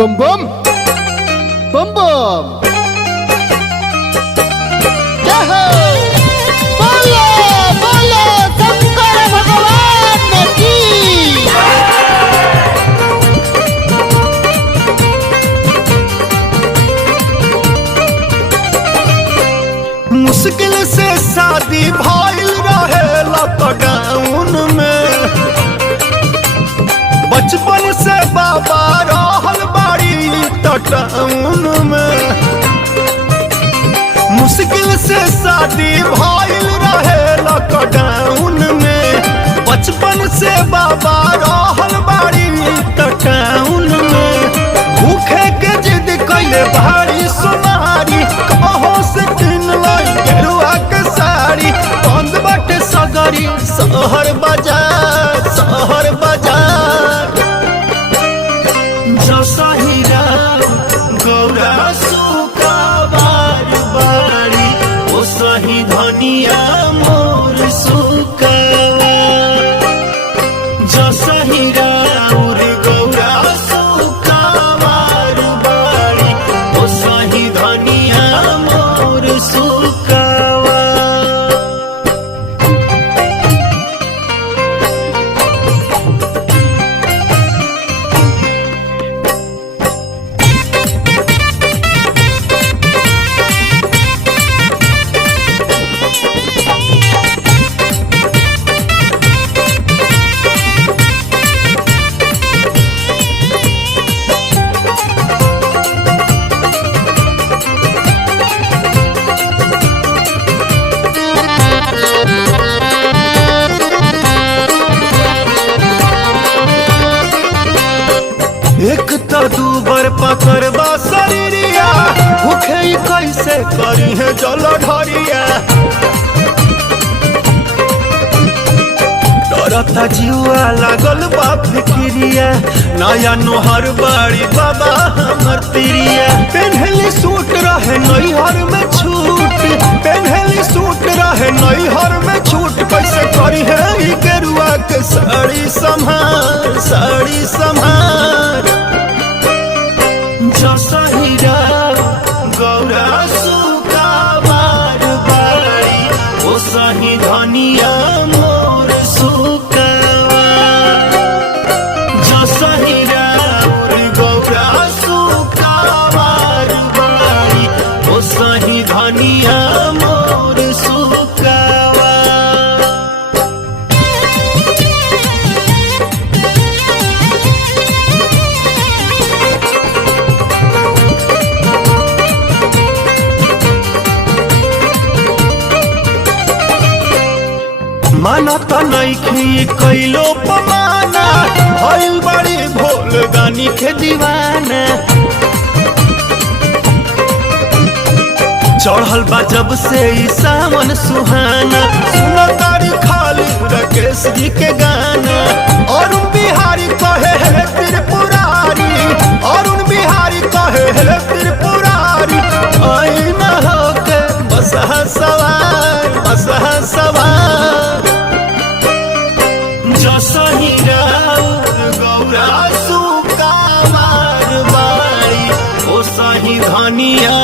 बम बम बम बम। जय हो, बोलो बोलो शंकर भगवान की। मुश्किल से शादी भइल रहे लॉकडाउन में, बचपन से बाबा रहल बाड़ी टाउन में। मुश्किल से शादी भइल रहे लॉकडाउन में, बचपन से बाबा रहल बाड़ी टाउन में। भूखे के जिद कैले भारी सोनारी, कहो से किन लाई गेरुआ के साड़ी। बंद बाटे सगरी शहर बाजार, शहर बाजार। जसहिरा गौरा सुका बार बारी, ओ सही धनिया मोर सुकावा। जसहिरा उर गौरा सुका बार बारी, ओ सही धनिया मोर सुकावा। एक तो दूबर पकड़बा शरीरिया, भूखे ही कैसे करी है जल ढरिया। डरता जीवा लागल बा फिक्रिया, नया नोहर बाड़ी बाबा हमर तिरिया। पेन्हली सूट रहे नैहर में छूट, पेन्हली सूट रहे नैहर में छूट। कैसे करी है ई गेरुआ के साड़ी संभार, साड़ी संभार। जसहिरा गौरा सुका बार बारी, ओ सही धनिया मोर सुकावा। जसहिरा गौरा सुका बार बारी, ओ सही धनिया मोर सुकावा। माना तो नइखी कैलो पमाना, भइल बड़ी भोल गानी के दीवाना। चढ़ल बा जब से ई सावन सुहाना, सुना तारी खाली राकेश जी के गाना। अरुण बिहारी कहे है त्रिपुरारी, अरुण बिहारी कहे है त्रिपुरारी। आई न होके बसहा सवार, बसहा सवार। जसहिरा गौरा सुका बार बारी, ओ सही धनिया